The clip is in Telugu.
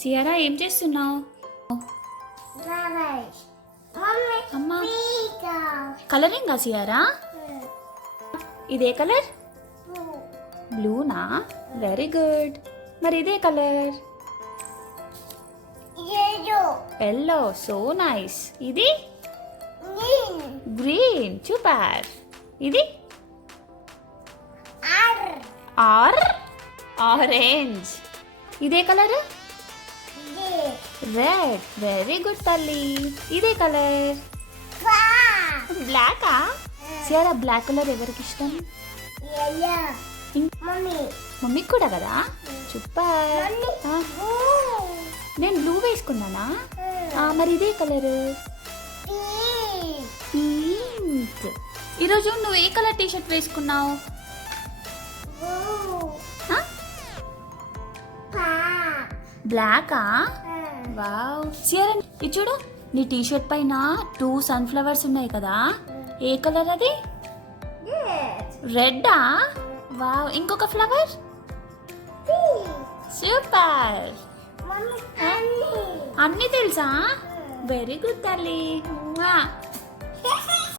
సియారా ఏం చేస్తున్నావు? అమ్మా కలరింగా సియారా? ఇదే కలర్? బ్లూనా? Very good. మరి ఇదే కలర్? ఎల్లో. So nice. ఇది గ్రీన్. సూపర్. ఇది ఆరెంజ్. ఇదే కలర్? రెడ్. వెరీ గుడ్ తల్లి. ఇదే కలర్? బ్లాకా? సియారా బ్లాక్ కలర్ ఎవరికి ఇష్టం? మమ్మీకి కూడా కదా. సూపర్. నేను బ్లూ వేసుకున్నానా? మరి ఇదే కలర్? పింక్. ఈరోజు నువ్వు ఏ కలర్ టీషర్ట్ వేసుకున్నావు? బ్లాకా? వావ్. సియారా ఇది చూడు, నీ టీషర్ట్ పైన 2 సన్ఫ్లవర్స్ ఉన్నాయి కదా, ఏ కలర్ అది? రెడ్డా? వావ్. ఇంకొక ఫ్లవర్? సూపర్. అన్నీ తెలుసా? వెరీ గుడ్ తల్లి.